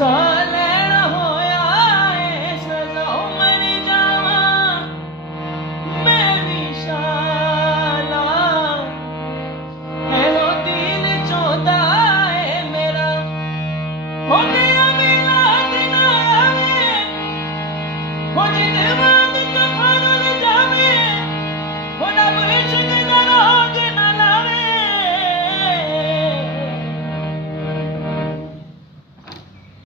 ਸਾਹ ਲੈਣਾ ਹੋਇਆ ਏ ਸਦਾ ਮਰ ਜਾਵਾਂ ਮੈਂ ਵੀ ਸ਼ਾਲਾ ਇਹੋ ਦਿਲ ਚਾਹੁੰਦਾ ਏ ਮੇਰਾ ਹੋ ਗਿਆ ਮਿਲਾਦ ਨਾ ਆਵੇ ਹੋ ਜਿੱਦ